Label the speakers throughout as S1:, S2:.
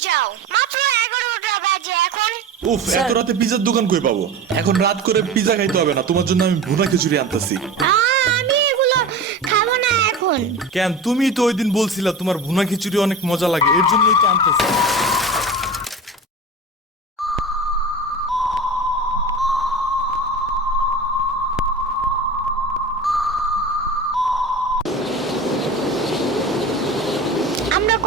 S1: যাও। মাত্র এগারোটা বাজে এখন।
S2: উফ এত রাতে পিজার দোকান কই পাবো? এখন রাত করে পিজা খাইতে হবে না তোমার জন্য আমি ভুনা খিচুড়ি আনতেছি।
S1: আ, আমি এগুলো খাব না এখন।
S2: কেন তুমি তো ওই দিন বলছিলা তোমার ভুনা খিচুড়ি অনেক মজা লাগে এর জন্যই তো আনতেছি।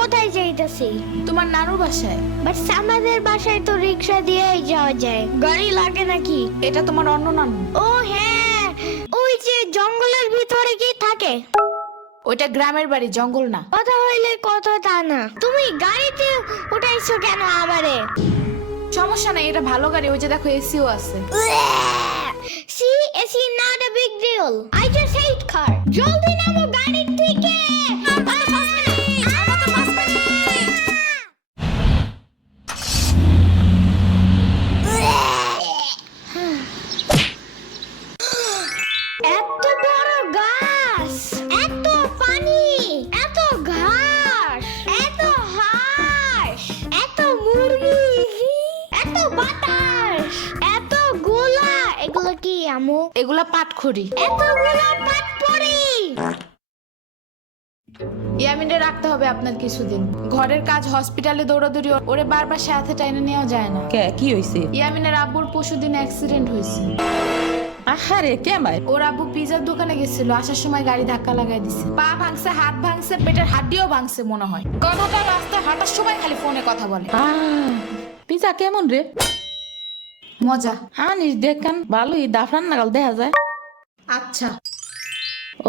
S1: কোথায় যাইতেছি?
S3: তোমার নানুর বাসায়?
S1: বাট আমাদের বাসায় তো রিক্সা দিয়েই যাওয়া যায়। গাড়ি লাগে নাকি?
S3: এটা তোমার অন্য নানু।
S1: ও হ্যাঁ। ওই যে জঙ্গলের ভিতরে কি থাকে?
S3: ওইটা গ্রামের বাড়ি জঙ্গল না।
S1: কথা হইলে কথা তা না। তুমি গাড়িতে উঠাইছো কেন আমারে?
S3: সমস্যা নাই এটা ভালো গাড়ি। ওই যে দেখো এসিও আছে।
S1: See it's not a big deal. I just hate car. জলদি নামো গাড়ির থেকে। এগুলা
S3: পাটখড়ি
S1: এতগুলো পাটপড়ি
S3: ইয়ামিনে রাখতে হবে আপনার কিছুদিন। ঘরের কাজ হসপিটালে দৌড়াদৌড়ি ওরে বারবার সাথে টাইনে নেওয়া যায় না।
S4: কে? কি হইছে?
S3: ইয়ামিনের আব্বুর পশুদিন অ্যাক্সিডেন্ট হয়েছে
S4: আহারে কে মাই
S3: ওর আব্বু পিজার দোকানে গেছিল আসার সময় গাড়ি ধাক্কা লাগাই দিছে। পা ভাঙছে হাত ভাঙছে পেটের হাড্ডিও ভাঙছে মনে হয়। কথাটা রাস্তায় হাঁটার সময় খালি ফোনে কথা বলে।
S4: পিজা কেমন রে?
S3: মজা।
S4: আনিস দেখান ভালোই দাফরান নাগাল দেখা যায়।
S3: আচ্ছা।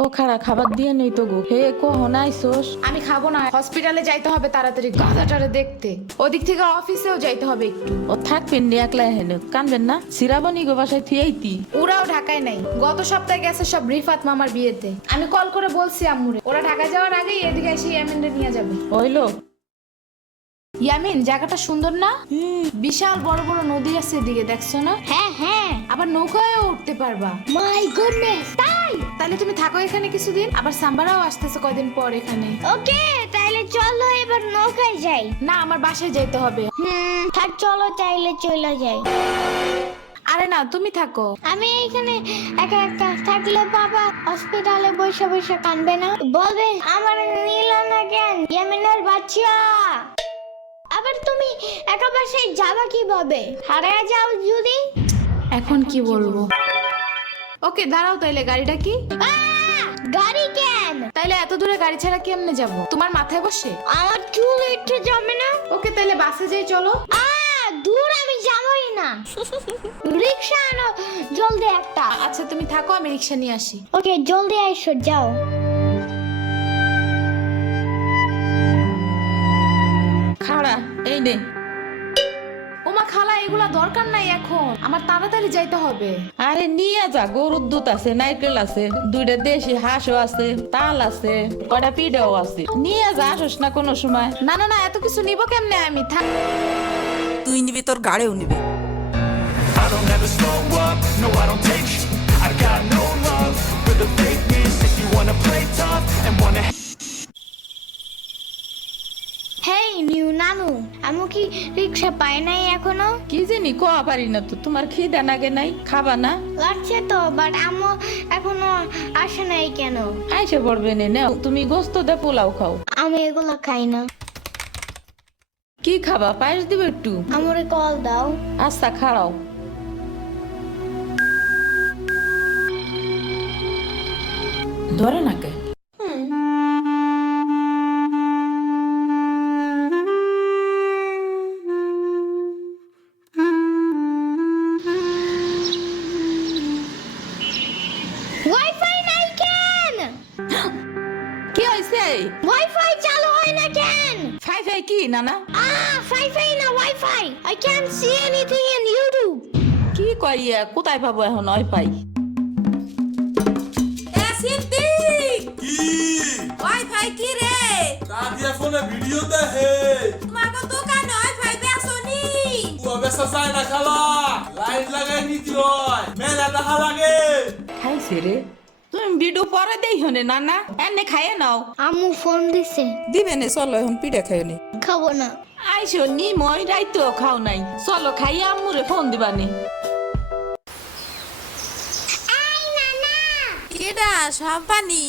S4: ও খারা খাবার দিয়ে নেই তো গো হে কখন আইসোস
S3: আমি খাব না হসপিটালে যাইতে হবে তাড়াতাড়ি গাধাটারে দেখতে। ওদিক থেকে অফিসেও যাইতে হবে একটু।
S4: ও থাকবেন নি একলা হেন কানবেন না? সিরাবনি গো বাসায় থিয়েইতি।
S3: ওরাও ঢাকায় নাই। গত সপ্তাহে গেছে সব রিফাত মামার বিয়েতে। আমি কল করে বলছি আম্মুরে। ওরা ঢাকা যাওয়ার আগেই এদিকে এসে ইয়ামিনরে নিয়ে যাবে।
S4: হইল
S3: ইয়ামিন জায়গাটা সুন্দর না? বিশাল বড় বড় নদী আছে এদিকে দেখছ না?
S1: হ্যাঁ হ্যাঁ।
S3: আবার নৌকায়ও উঠতে পারবা।
S1: মাই গুডনেস তাই?
S3: তাহলে তুমি থাকো এখানে কিছুদিন আবার সাম্বারাও আসতেছে কয়দিন পর এখানে।
S1: ওকে তাইলে চলো এবার নৌকায় যাই।
S3: না আমার বাসায় যেতে হবে।
S1: হুম থাক চলো চাইলে চলে যাই।
S3: আরে না তুমি থাকো।
S1: আমি এখানে একা একা থাকলে বাবা হসপিটালে বসে বসে কানবে না। বলবে আমার নিল না কেন ইয়ামিনের বাচ্চা। একা বাসায় যাবা কীভাবে? হারিয়ে যাও যদি
S3: এখন কি বলব? ওকে দাঁড়াও তাইলে গাড়িটা কি?
S1: আহ! গাড়ি কেন?
S3: তাইলে এত দূরে গাড়ি ছাড়া কেমনে যাব? তোমার মাথায় বসে?
S1: আমার চুল একটু জমে না।
S3: ওকে তাইলে বাসে যাই চলো।
S1: আহ, দূর আমি যাবই না। রিক্সা আনো জলদি একটা।
S3: আচ্ছা তুমি থাকো আমি রিক্সা নিয়ে আসি।
S1: ওকে জলদি আইসো যাও।
S4: খাড়া এই নে।
S3: এগুলা দরকার নাই এখন। আমার তাড়াতাড়ি যাইতে হবে।
S4: আরে নিয়ে যা গরুর দুধ আছে নারকেল আছে দুইটা দেশি হাঁসও আছে তাল আছে কয়টা পিঠাও আছে। নিয়ে যা আসোস না কোনো সময়।
S3: না না না এত কিছু নিব কেমনে আমি? থাক
S5: তুই নিবি তোর গাড়িও নিবি।
S6: I don't ever slow up, no I don't take I got no love for the fakeness If you wanna play tough and wanna
S1: hey new নানু আমি কি রিক্সা পাই নাই এখনও?
S4: কি জানি কোয়া পারি না তো তোমার খিদে নাগে নাই খাবা না?
S1: লাগছে তো বাট আমো এখনও আসে নাই কেন?
S4: আইসে পড়বে নে তুমি গোস্ত দে পোলাও খাও।
S1: আমি এগুলো খাই না।
S4: কি খাবা পায়েস দিবে একটু?
S1: আমারে কল দাও।
S4: আচ্ছা খাড়াও। ধরে নাকে হয়েছে
S1: ওয়াইফাই চালু হয় না কেন?
S4: ফাই ফাই কি নানা?
S1: আহ ফাইফাই না wifi I can see anything in YouTube
S4: কি কইয়া কোথায় পাবো এখন ওই পাই
S2: কি?
S5: ওয়াইফাই কি রে?
S2: দাদিয়া ফোনে ভিডিও দেখে?
S5: তোমাকে দোকানে ওয়াইফাই বেসনি
S2: ও বেসা যায় না খালা। লাইট লাগাই নিতে হয়। মেলা দেখা লাগে
S4: খাইছে রে। তুমি ভিডিও পরে দেই হনে না না এনে খাইয়ে নাও।
S1: আম্মু ফোন দিছে।
S5: দিবে নে চলো এখন পিঠা খাই নি
S1: খাব না।
S4: আইসো নি মই রাইতো খাও নাই। চলো খাইয়া আম্মুরে ফোন দিবানি।
S5: কেডা সব পানি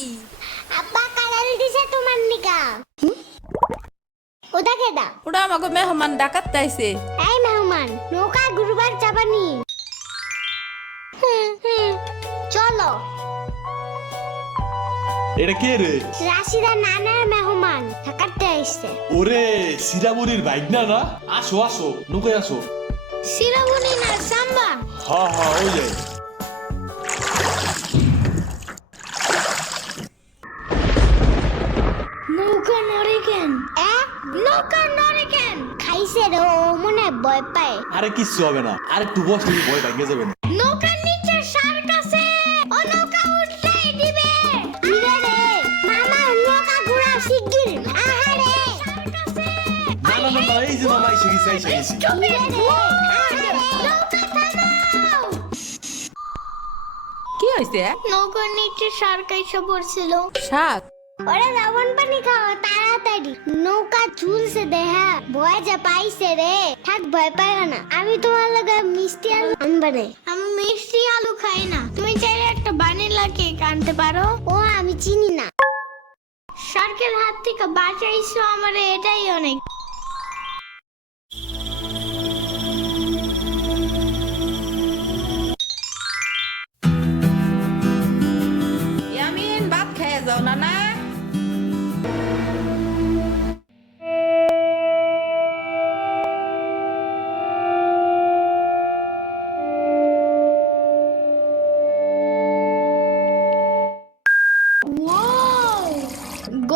S1: আব্বা কালার দিছে তোমার নিকা। ওটা কেডা
S5: ওটা আমাকে মেহমান ডাকাত তাইছে
S1: এই মেহমান নৌকা গুরুবার চাবানি হুম হুম। চলো।
S2: এটা কে রে?
S1: রাশিদা নানার মেহমান থাকাতে আইছে।
S2: ওরে সিরামুরির বাইক না না? আসো আসো নৌকায় আসো।
S1: সিরাবনি না সাম্বা?
S2: হা হা ওই যে।
S1: নৌকা নড়ে কেন? নৌকা নড়ে কেন? খাইছে রে ও মনে ভয় পায়।
S2: আরে কিচ্ছু হবে না। আরে একটু তুমি ভয় ভেঙে যাবে না।
S4: কি হয়েছে
S1: নৌকার নিচে শার্ক এসে পড়ছিল।
S5: শাক
S1: ওরে লবণ পানি খাও তাড়াতাড়ি। নৌকা ঝুলছে দেহা। ভয় যা পাইছে রে। থাক ভয় পাইও না। আমি তোমার লগে মিষ্টি আলু আনবারে আমি মিষ্টি আলু খাই না। তুমি চাইলে একটা বানিলা কেক আনতে পারো। ও আমি চিনি না। শার্কের হাত থেকে বাঁচাইছো আমার এটাই অনেক।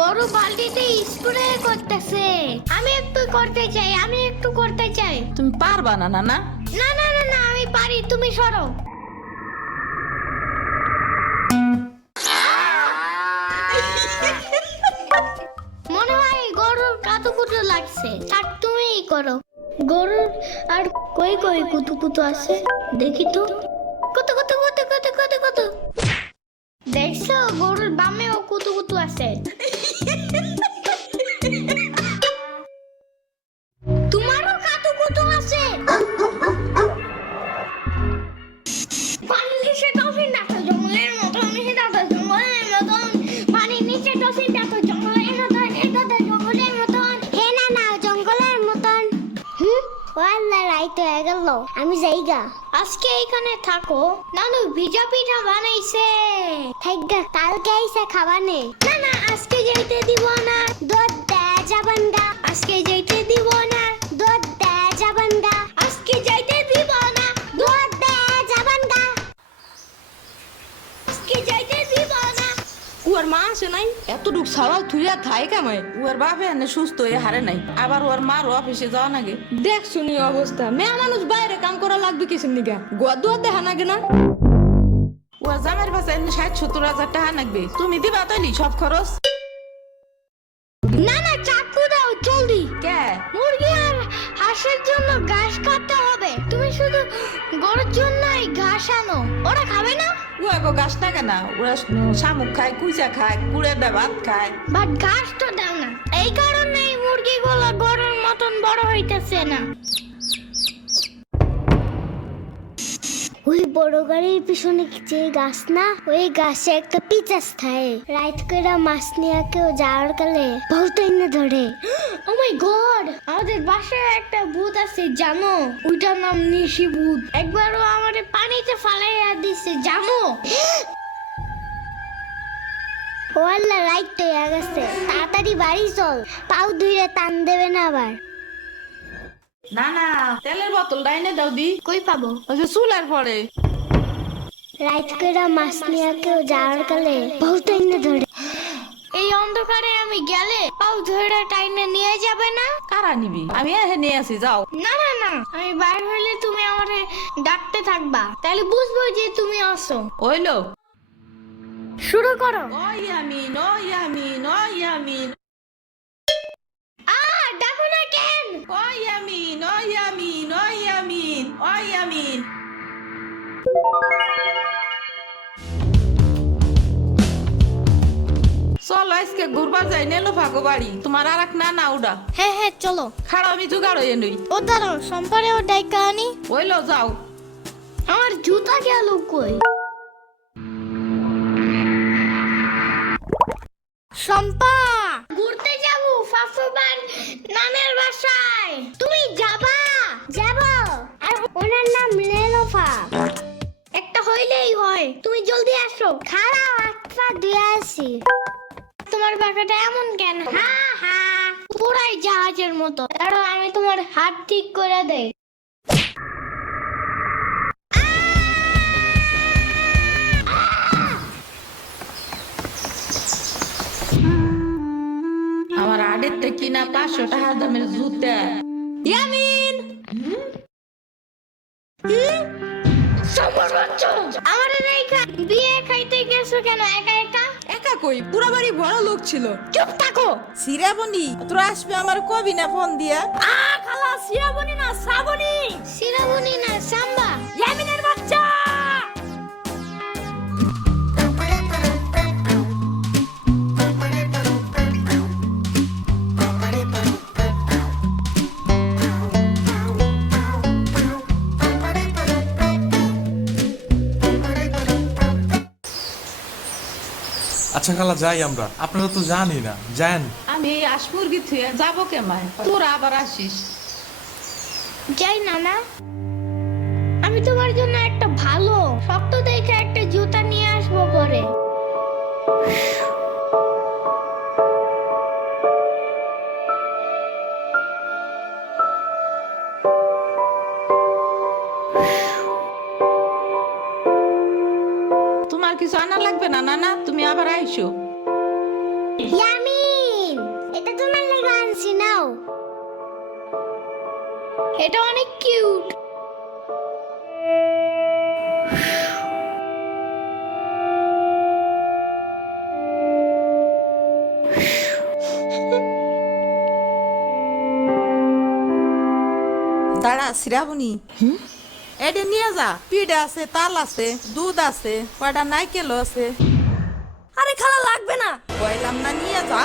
S1: গরু বালতিতে স্প্রে করতেছে। আমি একটু করতে চাই আমি একটু করতে চাই।
S4: তুমি পারবা না না না?
S1: না না না না আমি পারি তুমি সরো। মনে হয় গরুর কাতুকুতু লাগছে। থাক তুমিই করো। গরুর আর কই কই কুতু কুতু আছে? দেখি তো। গেল আমি যাইগা আজকে এখানে থাকো। নানু, ভিজা পিঠা বানাইছে। থাইগা কালকে আইসা খাবানে। না না, আজকে যাইতে দিব না। দুধ দেয় যাবান আজকে যাইতে দিব না।
S4: উয়ার মা আসে নাই। এতটুক সাওয়াল থুইয়া খায় কামাই উয়ার বাপে এনে সুস্থ হয়ে হারে নাই। আবার ওর মার অফিসে যাওয়া নাগে।
S7: দেখ শুনি অবস্থা? মেয়ে মানুষ বাইরে কাম করা লাগবে কিসের নিগা? গোয়া দুয়া দেখা নাগে না?
S4: উয়ার জামার পাশে এনে ষাট সত্তর হাজার টাকা লাগবে তুমি দিবা তৈলি সব খরচ?
S1: না না চাকু দাও জলদি।
S4: কে?
S1: মুরগি আর হাঁসের জন্য ঘাস কাটতে তুমি শুধু গরুর জন্যই ঘাস আনো। ওরা খাবে না?
S4: ও গো ঘাস থাকে না ওরা শামুক খায় কুইচা খায় কুড়ে দে ভাত খায়।
S1: বাট ঘাস তো দাও না। এই কারণে এই মুরগিগুলো গরুর মতন বড় হইতেছে না। ওই বড় গাড়ির পিছনে যে গাছ না? ওই গাছে একটা পিচাস থাকে রাইত করে মাছ নিয়ে কেউ যাওয়ার কালে বহুত এনে ধরে। ও মাই গড আমাদের বাসায় একটা ভূত আছে জানো? ওইটার নাম নিশি ভূত। একবারও আমাদের পানিতে ফালাইয়া দিছে জানো? ও আল্লাহ রাইট তো গেছে। তাড়াতাড়ি বাড়ি চল। পাও ধুইরে টান দেবে না আবার।
S4: না না তেলের বোতল ডাইনে দাও দি।
S1: কই পাবো?
S4: যে চুলার পরে
S1: রাইট করে মাছ নিয়ে কেউ যাওয়ার কালে বহুত এনে ধরে। এই অন্ধকারে আমি গেলে পাও ধরে টাইনে নিয়ে যাবে না?
S4: কারা নিবি? আমি এহে নিয়ে আসি যাও।
S1: না না না আমি বাইর হইলে তুমি আমারে ডাকতে থাকবা। তাহলে বুঝব যে তুমি আসো।
S4: ওইলো
S1: শুরু করো।
S4: ওই আমিন ওই আমিন ওই আমিন
S1: আ ডাকো না কেন?
S4: ওই আমিন ওই আমিন চলো আজকে ঘুরবার যাই নেলো ভাগো বাড়ি। তোমার আর এক না না উডা।
S1: হ্যাঁ হ্যাঁ চলো।
S4: খাড়া আমি জোগাড় হয়ে নই।
S1: ও দাঁড়াও সম্পারে ও ডাইকা আনি।
S4: ওইলো যাও।
S1: আমার জুতা গেল কই? শম্পা হয় তুমি জলদি আসো। খারাপ আটটা দিয়ে আসি তোমার বাঁকাটা এমন কেন? হা হা। পুরাই জাহাজের মতো। দাঁড়াও আমি তোমার হাত ঠিক করে দেই।
S4: আমার আডের থেকে কিনা পাঁচশো টাকা দামের জুতা।
S7: ইয়ামিন!
S1: আমার রেখা বিয়ে খাইতে গেছো কেন? একা একা?
S7: একা কই? পুরো বাড়ি বড় লোক ছিল।
S1: চুপ থাকো।
S5: সিরাবনি তোরা আসবে আমার কবি না ফোন দিয়া?
S7: আ খালা সিরাবনি না শ্রাবণী?
S1: সিরাবনি
S2: খালা যাই আমরা। আপনারা তো জানি না। যান।
S4: আমি আশমুরগি থুয়ে যাব কে মা তোর আবার আসিস।
S1: যাই না না আমি তোমার জন্য একটা ভালো শক্ত দেখে একটা জুতা নিয়ে আসব পরে
S4: কিছু আনা লাগবে না? না না তুমি আবার আইসো।
S1: ইয়ামিন এটা তোমার লাগা আনছি নাও। এটা অনেক কিউট।
S5: দাঁড়া সিরাবনি এটা নিয়ে যা পিঠা আছে তাল আছে দুধ আছে কয়টা নাইকেলও আছে।
S7: আরে খালা লাগবে না।
S5: কইলাম না নিয়ে যা।